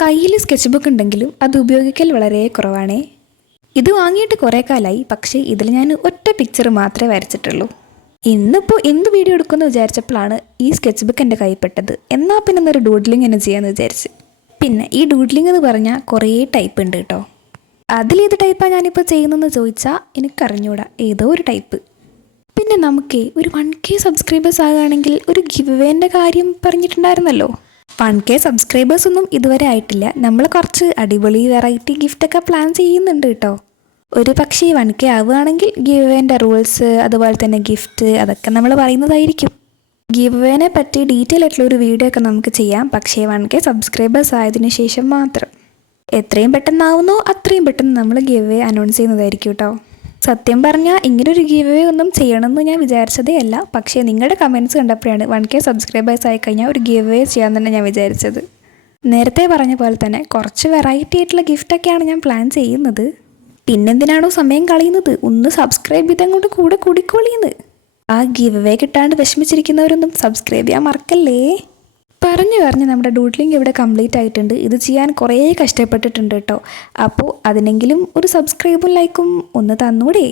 കയ്യിൽ sketch book ഉണ്ടെങ്കിലും അത് ഉപയോഗിക്കൽ വളരെ കുറവാണേ. ഇത് വാങ്ങിയിട്ട് കുറേ കാലമായി, പക്ഷേ ഇതിൽ ഞാൻ ഒറ്റ പിക്ചർ മാത്രമേ വരച്ചിട്ടുള്ളൂ. ഇന്നിപ്പോൾ എന്ത് വീഡിയോ എടുക്കുമെന്ന് വിചാരിച്ചപ്പോഴാണ് ഈ സ്കെച്ച് ബുക്ക് എൻ്റെ കയ്യിൽപ്പെട്ടത്. എന്നാൽ പിന്നെ എന്നൊരു ഡൂഡ്ലിങ് തന്നെ ചെയ്യാമെന്ന് വിചാരിച്ച്. പിന്നെ ഈ ഡൂഡ്ലിങ് എന്ന് പറഞ്ഞാൽ കുറേ ടൈപ്പ് ഉണ്ട് കേട്ടോ. അതിലേത് ടൈപ്പാണ് ഞാനിപ്പോൾ ചെയ്യുന്നതെന്ന് ചോദിച്ചാൽ എനിക്കറിഞ്ഞൂടാ, ഏതോ ഒരു ടൈപ്പ്. പിന്നെ നമുക്കേ ഒരു 1K സബ്സ്ക്രൈബേഴ്സ് ആകുകയാണെങ്കിൽ ഒരു ഗിവ് അവേൻ്റെ കാര്യം പറഞ്ഞിട്ടുണ്ടായിരുന്നല്ലോ. 1K സബ്സ്ക്രൈബേഴ്സ് ഒന്നും ഇതുവരെ ആയിട്ടില്ല. നമ്മൾ കുറച്ച് അടിപൊളി വെറൈറ്റി ഗിഫ്റ്റൊക്കെ പ്ലാൻ ചെയ്യുന്നുണ്ട് കേട്ടോ. ഒരു പക്ഷേ 1K ആവുകയാണെങ്കിൽ ഗിവ് അവേൻ്റെ റൂൾസ്, അതുപോലെ തന്നെ ഗിഫ്റ്റ്, അതൊക്കെ നമ്മൾ പറയുന്നതായിരിക്കും. ഗിവ് അവേനെ പറ്റി ഡീറ്റെയിൽ ആയിട്ടുള്ള ഒരു വീഡിയോ ഒക്കെ നമുക്ക് ചെയ്യാം, പക്ഷേ 1K സബ്സ്ക്രൈബേഴ്സ് ആയതിനു ശേഷം മാത്രം. എത്രയും പെട്ടെന്നാവുന്നോ അത്രയും പെട്ടെന്ന് നമ്മൾ ഗിവ് അവേ അനൗൺസ് ചെയ്യുന്നതായിരിക്കും കേട്ടോ. സത്യം പറഞ്ഞാൽ ഇങ്ങനൊരു ഗിവ് അവേ ഒന്നും ചെയ്യണമെന്ന് ഞാൻ വിചാരിച്ചതേ അല്ല, പക്ഷേ നിങ്ങളുടെ കമൻറ്റ്സ് കണ്ടപ്പോഴാണ് 1K സബ്സ്ക്രൈബേഴ്സ് ആയിക്കഴിഞ്ഞാൽ ഒരു ഗിവ് അവേ ചെയ്യാൻ തന്നെ ഞാൻ വിചാരിച്ചത്. നേരത്തെ പറഞ്ഞ പോലെ തന്നെ കുറച്ച് വെറൈറ്റി ആയിട്ടുള്ള ഗിഫ്റ്റൊക്കെയാണ് ഞാൻ പ്ലാൻ ചെയ്യുന്നത്. പിന്നെന്തിനാണോ സമയം കളയുന്നത്, ഒന്ന് സബ്സ്ക്രൈബ് ചെയ്തങ്ങോട്ട് കൂടെ കൂടിക്കോളിയെന്ന്. ആ ഗിവ് അവേ കിട്ടാണ്ട് വിഷമിച്ചിരിക്കുന്നവരൊന്നും സബ്സ്ക്രൈബ് ചെയ്യാൻ മറക്കല്ലേ. പറഞ്ഞ് നമ്മുടെ ഡൂഡ്ലിങ് ഇവിടെ കംപ്ലീറ്റ് ആയിട്ടുണ്ട്. ഇത് ചെയ്യാൻ കുറേ കഷ്ടപ്പെട്ടിട്ടുണ്ട് കേട്ടോ. അപ്പോൾ അതിനെങ്കിലും ഒരു സബ്സ്ക്രൈബും ലൈക്കും ഒന്ന് തന്നൂടെ.